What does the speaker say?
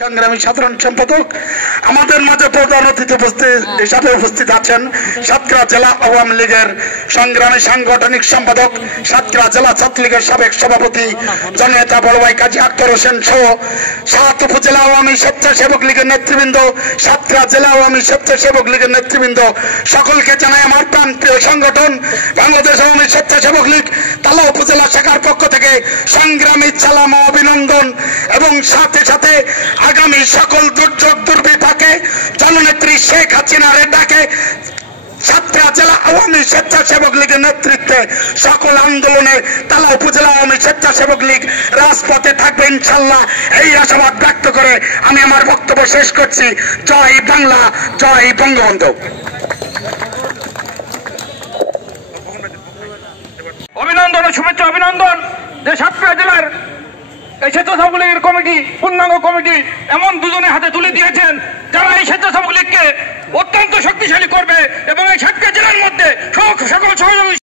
সংগ্রামী সাধারণ সম্পাদক আমাদের মাঝে প্রধান অতিথি হিসাবে উপস্থিত আছেন সাতক্ষীরা জেলা আওয়ামী লীগের সংগ্রামী সাংগঠনিক সম্পাদক, সাতক্ষীরা জেলা ছাত্রলীগের সাবেক সভাপতি জননেতা বড় ভাই কাজী আক্তার হোসেন সহ 7 উপজেলা আওয়ামী স্বেচ্ছাসেবক লীগের নেতৃবৃন্দ, সাতক্ষীরা জেলা আওয়ামী স্বেচ্ছাসেবক লীগের নেতৃবৃন্দ সকলকে জানাই আমার প্রান্তীয় সংগঠন বাংলাদেশ আওয়ামী স্বেচ্ছাসেবক লীগ তালা উপজেলা শাখার পক্ষ থেকে সংগ্রামী সালাম ও অভিনন্দন। এবং সাথে সাথে আগামী সকল দুর্যোগ দুর্বিপাকে জননেত্রী শেখ হাসিনার ডাকে সাতক্ষীরা জেলা আওয়ামী স্বেচ্ছাসেবক লীগের নেতৃত্বে সকল আন্দোলনে তালা উপজেলা আওয়ামী স্বেচ্ছাসেবক লীগ রাজপথে থাকবে ইনশাল্লাহ, এই আশাবাদ ব্যক্ত করে আমি আমার বক্তব্য শেষ করছি। জয় বাংলা, জয় বঙ্গবন্ধু। অভিনন্দন ও শুভেচ্ছা অভিনন্দন যে সাতক্ষীরা জেলার এই স্বেচ্ছাসেবক লীগের কমিটি, পূর্ণাঙ্গ কমিটি এমন দুজনের হাতে তুলে দিয়েছেন যারা এই স্বেচ্ছাসেবক লীগকে অত্যন্ত শক্তিশালী করবে এবং এই সাতক্ষীরা জেলার মধ্যে সকল সহযোগী